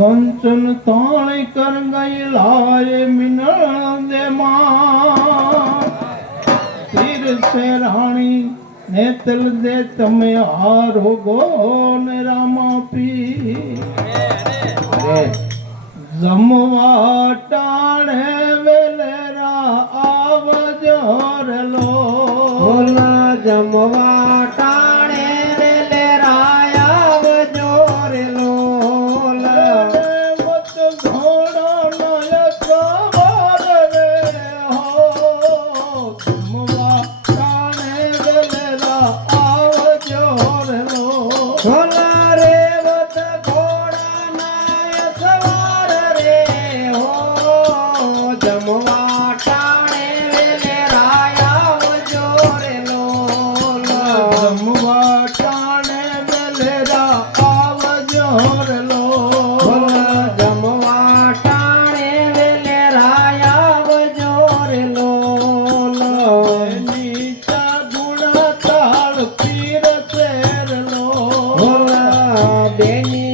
કંચન તણ કર ગઈ લાય મિનળ દે તીર સે રાણી નેતલ દે તમે હારો ગો ને રામા પી જમવા ટાણે વેલેરા આવજો રલો જમવા Benny.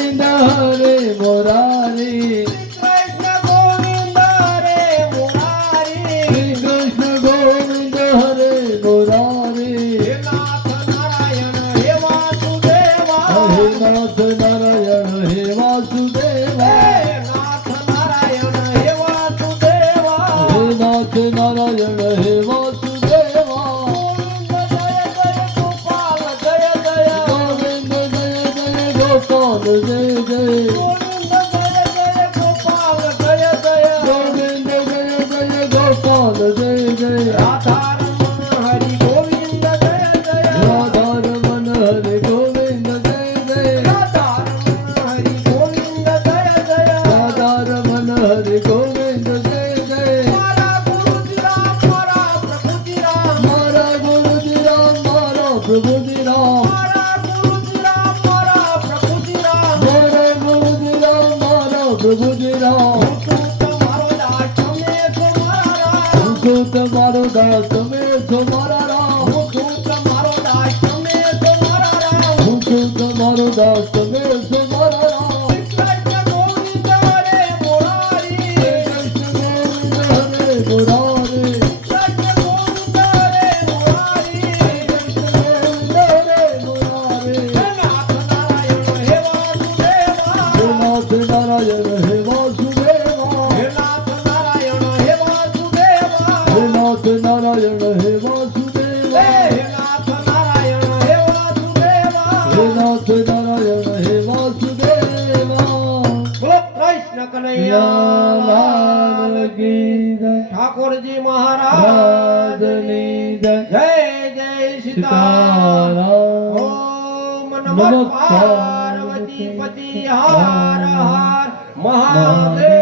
ગોવિંદ હરે મોરારી. કૃષ્ણ ગોવિંદ હરે મોરારી. કૃષ્ણ ગોવિંદ હરે મોરારી હે નારાયણ હે વાસુદેવા. રમણ જય જય રાધા રમણ હરિ ગોવિંદ જય જય રાધા રમણ હરિ ગોવિંદ જય જય રાધા રમણ હરિ ગોવિંદ જય જય રાધા રમણ હરિ ગોવિંદ જય જય મારા ગુરુજી રામ મારા પ્રભુજી રામ. મારા ગુરુજી રામ મારા પ્રભુજી રામ. દાસ ને સુમરણ Yeah. ઠાકોરજી મહારાજની જય જય સીતારામ ઓમ નમઃ પાર્વતી પતિ હાર હાર મહાદેવ